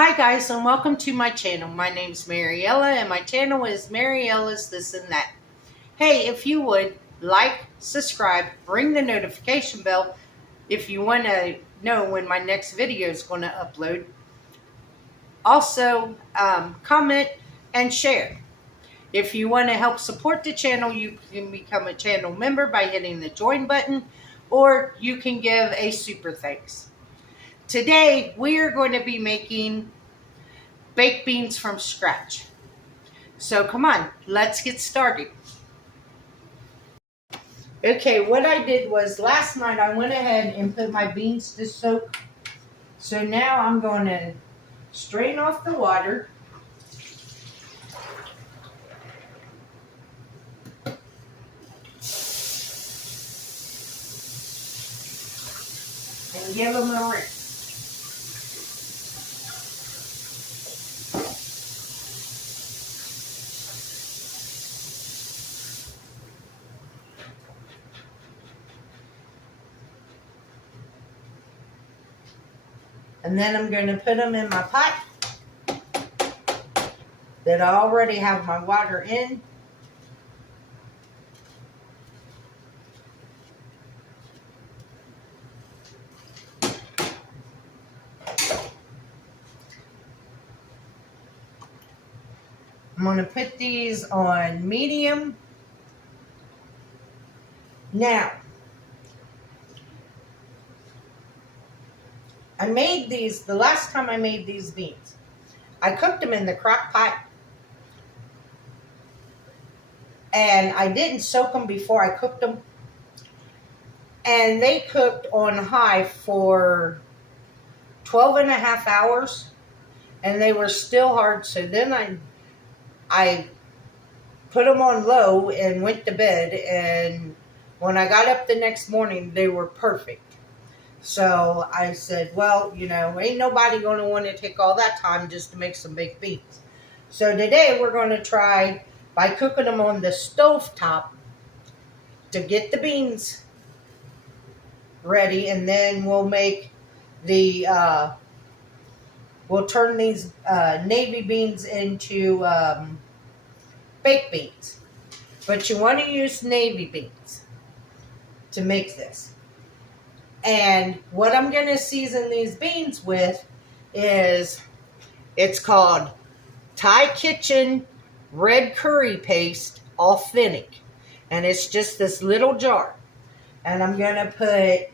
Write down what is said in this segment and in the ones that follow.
Hi guys, and welcome to my channel. My name's Mariella and my channel is Mariella's This and That. Hey, if you would like, subscribe, ring the notification bell if you want to know when my next video is going to upload. Also, comment and share. If you want to help support the channel, you can become a channel member by hitting the join button, or you can give a super thanks. Today, we are going to be making baked beans from scratch. So come on, let's get started. Okay, what I did was last night I went ahead and put my beans to soak. So now I'm going to strain off the water. And give them a rinse. And then I'm going to put them in my pot that I already have my water in. I'm going to put these on medium. Now, I made these, the last time I made these beans, I cooked them in the crock pot. And I didn't soak them before I cooked them. And they cooked on high for 12 and a half hours. And they were still hard. So then I put them on low and went to bed. And when I got up the next morning, they were perfect. So I said, well, you know, ain't nobody going to want to take all that time just to make some baked beans. So today we're going to try by cooking them on the stove top to get the beans ready. And then we'll make the, we'll turn these navy beans into baked beans. But you want to use navy beans to make this. And what I'm going to season these beans with is, it's called Thai Kitchen Red Curry Paste Authentic. And it's just this little jar. And I'm going to put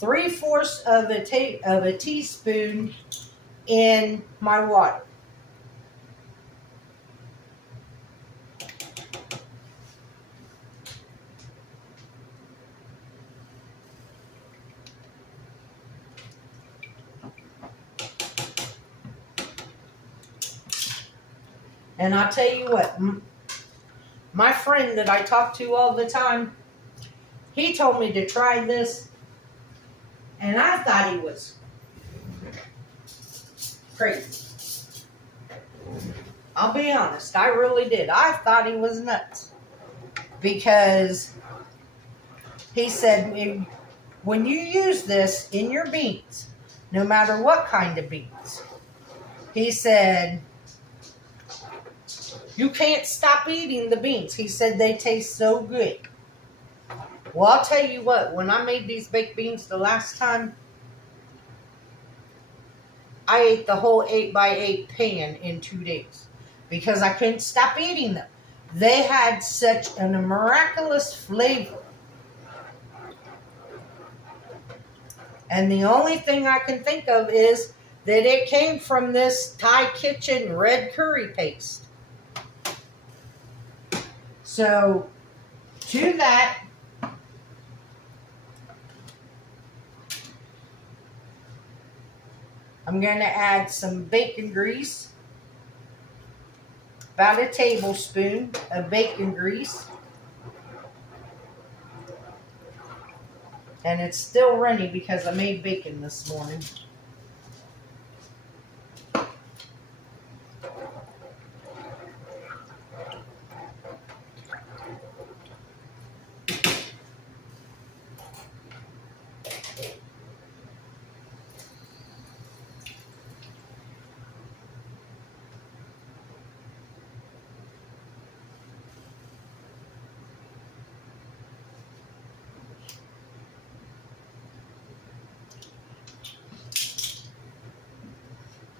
3/4 of a teaspoon in my water. And I'll tell you what, my friend that I talk to all the time, he told me to try this, and I thought he was crazy. I'll be honest, I really did. I thought he was nuts. Because he said, when you use this in your beans, no matter what kind of beans, he said, you can't stop eating the beans. He said they taste so good. Well, I'll tell you what, when I made these baked beans the last time, I ate the whole 8x8 pan in 2 days because I couldn't stop eating them. They had such a miraculous flavor. And the only thing I can think of is that it came from this Thai Kitchen red curry paste. So, to that, I'm going to add some bacon grease. About a tablespoon of bacon grease. And it's still runny because I made bacon this morning.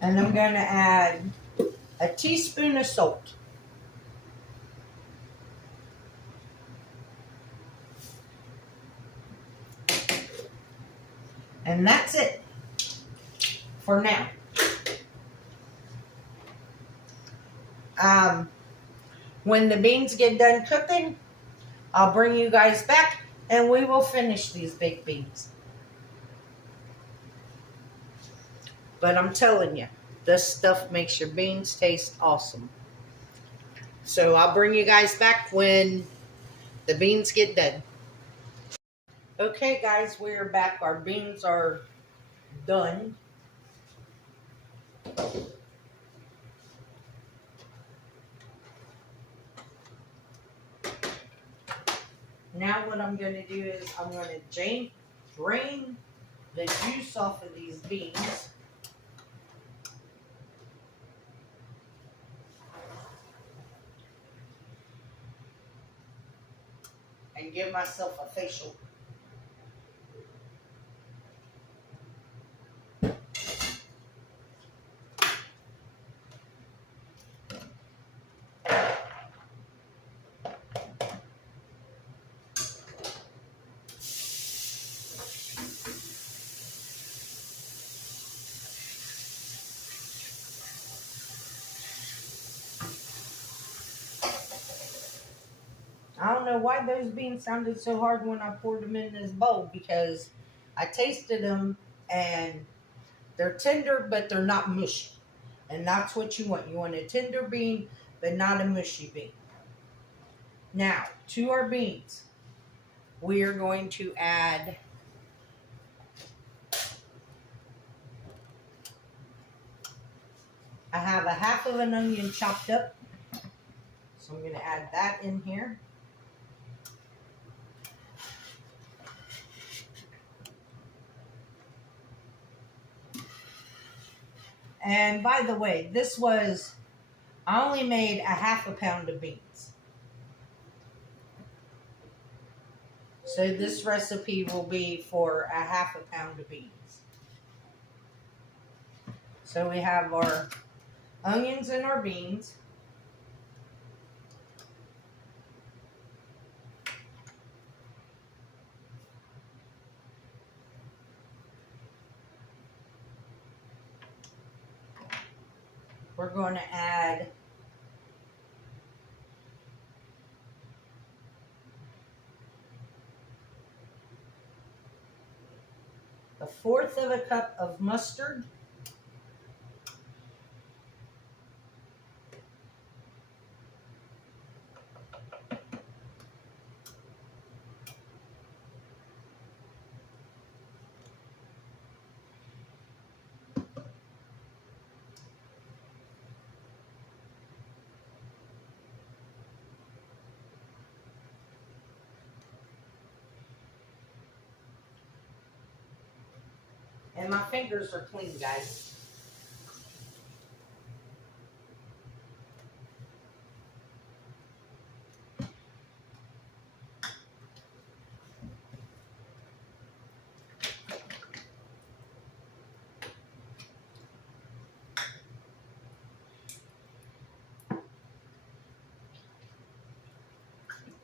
And I'm going to add a teaspoon of salt. And that's it for now. When the beans get done cooking, I'll bring you guys back and we will finish these baked beans. But I'm telling you, this stuff makes your beans taste awesome. So I'll bring you guys back when the beans get done. Okay guys, we are back. Our beans are done. Now what I'm going to do is I'm going to drain the juice off of these beans. And give myself a facial. I don't know why those beans sounded so hard when I poured them in this bowl, because I tasted them and they're tender, but they're not mushy. And that's what you want. You want a tender bean, but not a mushy bean. Now, to our beans, we are going to add I have a half of an onion chopped up. So I'm going to add that in here. And by the way, I only made a half a pound of beans. So this recipe will be for a half a pound of beans. So we have our onions and our beans. We're going to add a fourth of a cup of mustard. And my fingers are clean, guys.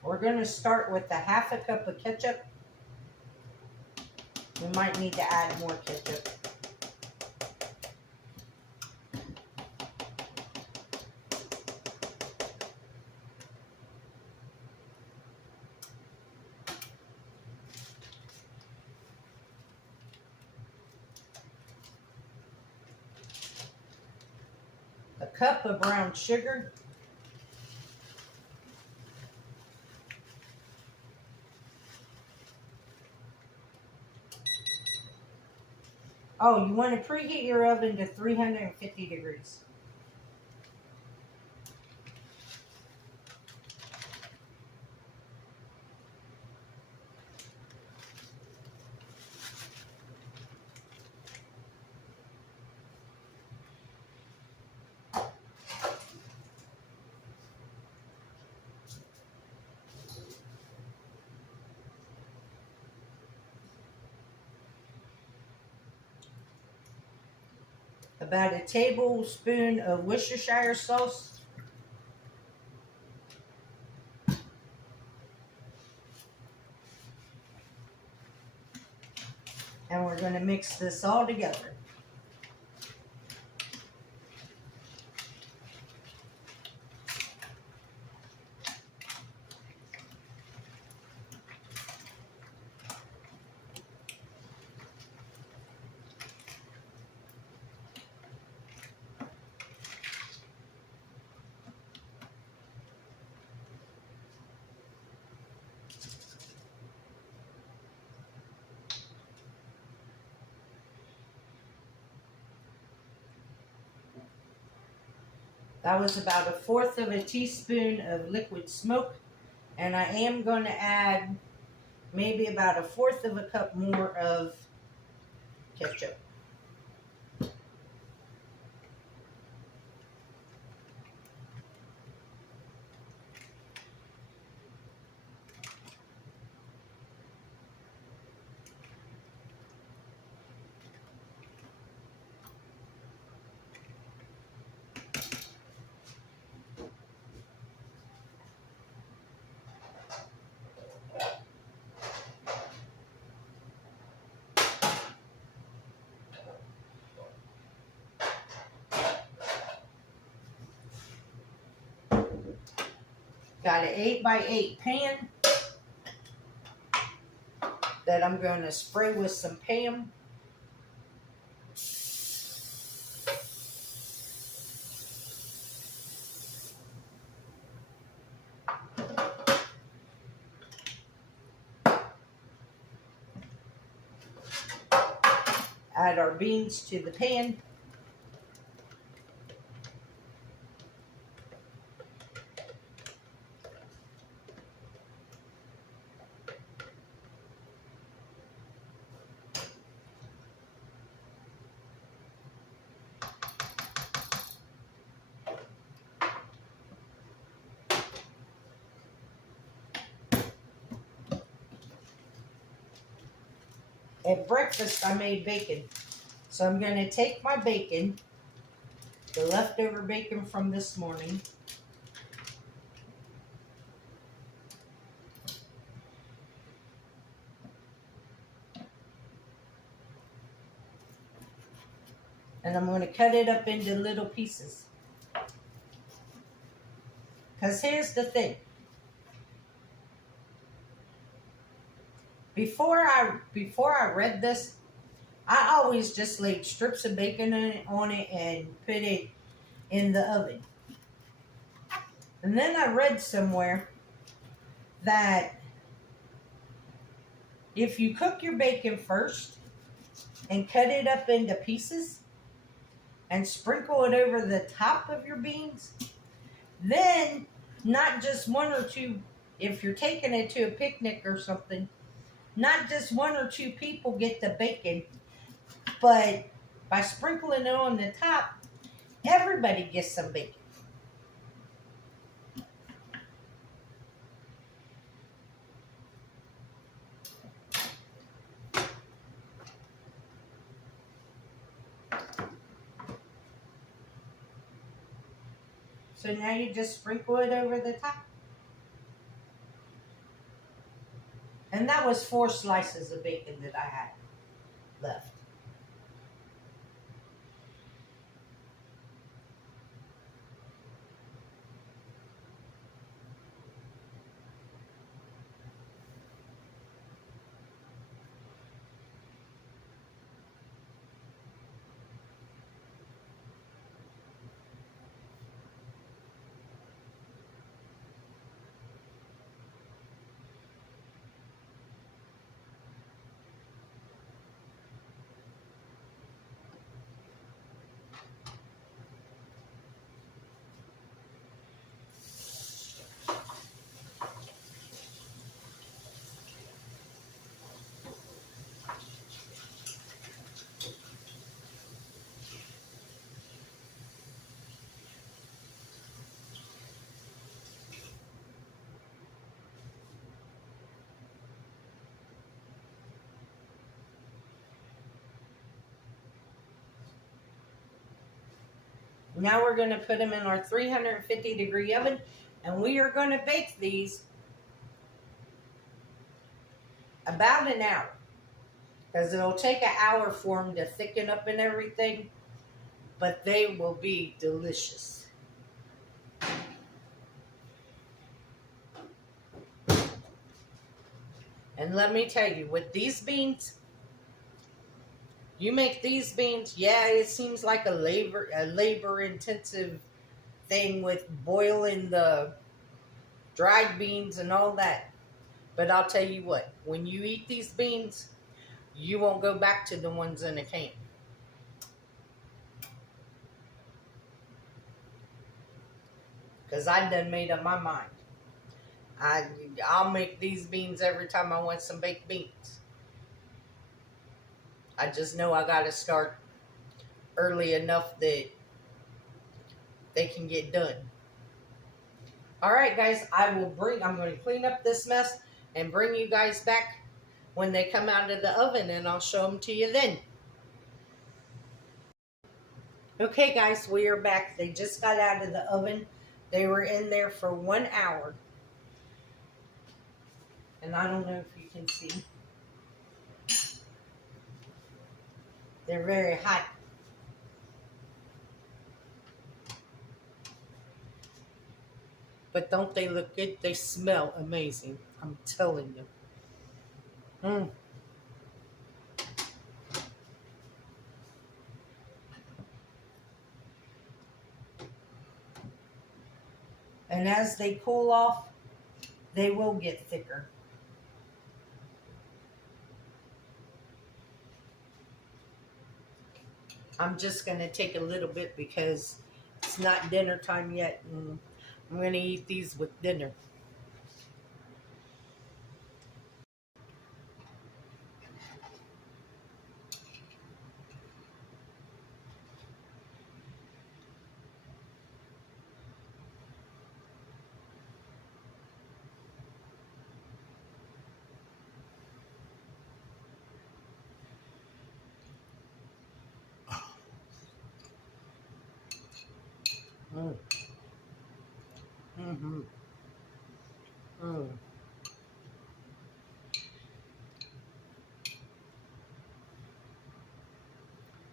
We're going to start with a half a cup of ketchup. We might need to add more ketchup. A cup of brown sugar. Oh, you want to preheat your oven to 350 degrees. about a tablespoon of Worcestershire sauce. And we're going to mix this all together. That was about 1/4 of a teaspoon of liquid smoke. And I am going to add maybe about 1/4 of a cup more of ketchup. Got an 8x8 pan that I'm going to spray with some Pam. Add our beans to the pan. At breakfast, I made bacon. So I'm going to take my bacon, the leftover bacon from this morning, and I'm going to cut it up into little pieces. Because here's the thing. Before I read this, I always just laid strips of bacon on it and put it in the oven. And then I read somewhere that if you cook your bacon first and cut it up into pieces and sprinkle it over the top of your beans, then not just one or two, if you're taking it to a picnic or something, not just one or two people get the bacon, but by sprinkling it on the top, everybody gets some bacon. So now you just sprinkle it over the top. And that was 4 slices of bacon that I had left. Now we're going to put them in our 350-degree oven, and we are going to bake these about an hour, because it'll take an hour for them to thicken up and everything, but they will be delicious. And let me tell you, with these beans, you make these beans, yeah, it seems like a labor-intensive thing with boiling the dried beans and all that. But I'll tell you what, when you eat these beans, you won't go back to the ones in a can. Because I done made up my mind. I'll make these beans every time I want some baked beans. I just know I got to start early enough that they can get done. All right, guys, I'm going to clean up this mess and bring you guys back when they come out of the oven, and I'll show them to you then. Okay, guys, we are back. They just got out of the oven. They were in there for 1 hour. And I don't know if you can see. They're very hot. But don't they look good? They smell amazing. I'm telling you. And as they cool off, they will get thicker. I'm just going to take a little bit because it's not dinner time yet, and I'm going to eat these with dinner.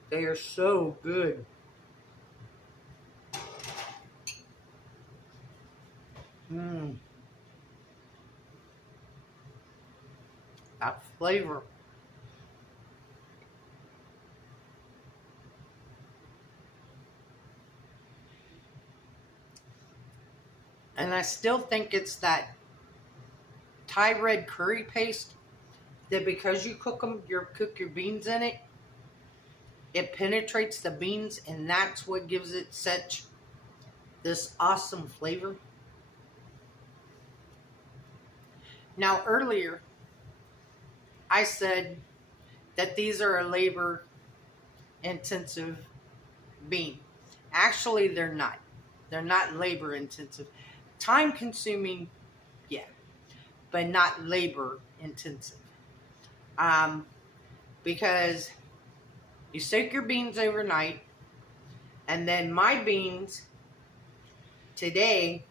They are so good. That flavor. And I still think it's that Thai red curry paste that because you cook your beans in it, it penetrates the beans, and that's what gives it such this awesome flavor. Now earlier, I said that these are a labor intensive bean. Actually, they're not. They're not labor intensive. Time consuming, yeah, but not labor intensive. Because you soak your beans overnight, and then my beans today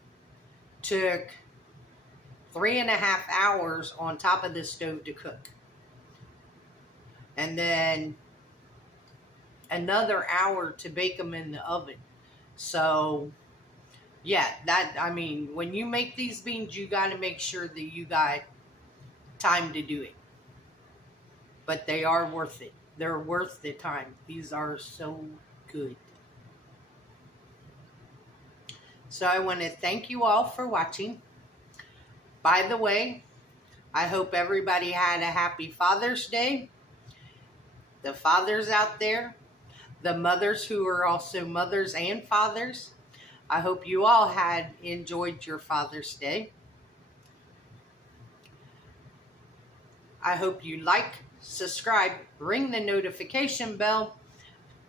took 3.5 hours on top of the stove to cook. And then another hour to bake them in the oven. So, yeah, when you make these beans, you got to make sure that you got time to do it. But they are worth it. They're worth the time. These are so good. So I want to thank you all for watching. By the way, I hope everybody had a happy Father's Day. The fathers out there, the mothers who are also mothers and fathers, I hope you all had enjoyed your Father's Day. I hope you like, subscribe, ring the notification bell,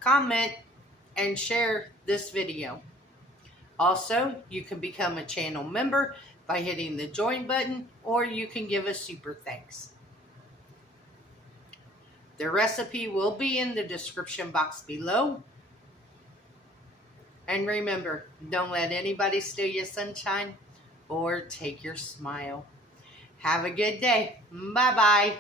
comment, and share this video. Also, you can become a channel member by hitting the join button, or you can give a super thanks. The recipe will be in the description box below. And remember, don't let anybody steal your sunshine or take your smile. Have a good day. Bye-bye.